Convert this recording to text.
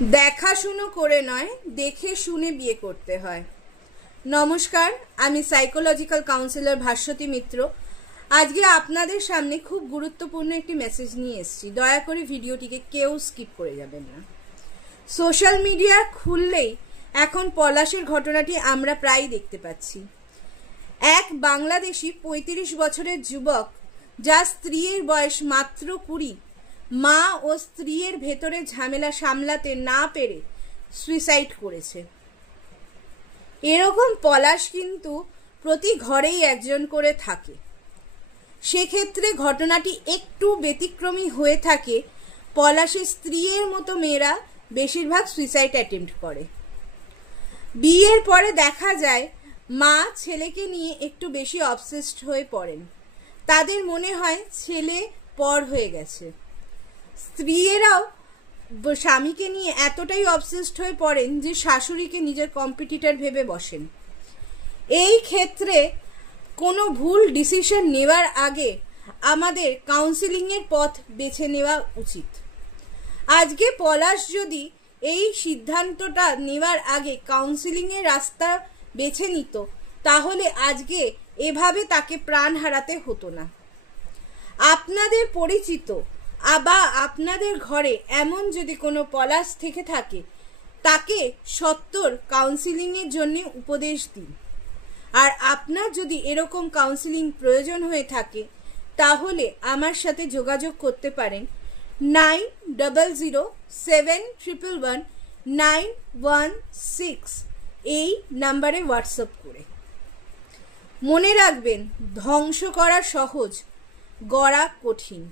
দেখাশুনো করে নয়, দেখে শুনে বিয়ে করতে হয়। নমস্কার, আমি সাইকোলজিক্যাল কাউন্সিলর ভাস্বতী মিত্র। আজকে আপনাদের সামনে খুব গুরুত্বপূর্ণ একটি মেসেজ নিয়ে এসেছি। দয়া করে ভিডিওটিকে কেউ স্কিপ করে যাবেন না। সোশ্যাল মিডিয়া খুললেই এখন পলাশের ঘটনাটি আমরা প্রায়ই দেখতে পাচ্ছি। এক বাংলাদেশি ৩৫ বছরের যুবক, যার স্ত্রীর বয়স মাত্র ২০, মা ও স্ত্রীর ভেতরে ঝামেলা সামলাতে না পেরে সুইসাইড করেছে। এরকম পলাশ কিন্তু প্রতি ঘরেই একজন করে থাকে। সেক্ষেত্রে ঘটনাটি একটু ব্যতিক্রমী হয়ে থাকে। পলাশের স্ত্রীর মতো মেয়েরা বেশিরভাগ সুইসাইড অ্যাটেম্প্ট করে। বিয়ের পরে দেখা যায় মা ছেলেকে নিয়ে একটু বেশি অবসেসড হয়ে পড়েন। তাদের মনে হয় ছেলে পর হয়ে গেছে। স্ত্রীরাও স্বামীকে নিয়ে এতটাই অবসেসড হয়ে পড়েন যে শাশুড়িকে নিজের কম্পিটিটর ভেবে বসেন। এই ক্ষেত্রে কোনো ভুল ডিসিশন নেওয়ার আগে আমাদের কাউন্সিলিংয়ের পথ বেছে নেওয়া উচিত। আজকে পলাশ যদি এই সিদ্ধান্তটা নেওয়ার আগে কাউন্সিলিংয়ের রাস্তা বেছে নিত, তাহলে আজকে এভাবে তাকে প্রাণ হারাতে হতো না। আপনাদের পরিচিত বা আপনাদের ঘরে এমন যদি কোনো পলাশ থেকে থাকে, তাকে সত্বর কাউন্সিলিংয়ের জন্য উপদেশ দিন। আর আপনার যদি এরকম কাউন্সিলিং প্রয়োজন হয়ে থাকে, তাহলে আমার সাথে যোগাযোগ করতে পারেন 9007111916 এই নাম্বারে হোয়াটসঅ্যাপ করে। মনে রাখবেন, ধ্বংস করা সহজ, গড়া কঠিন।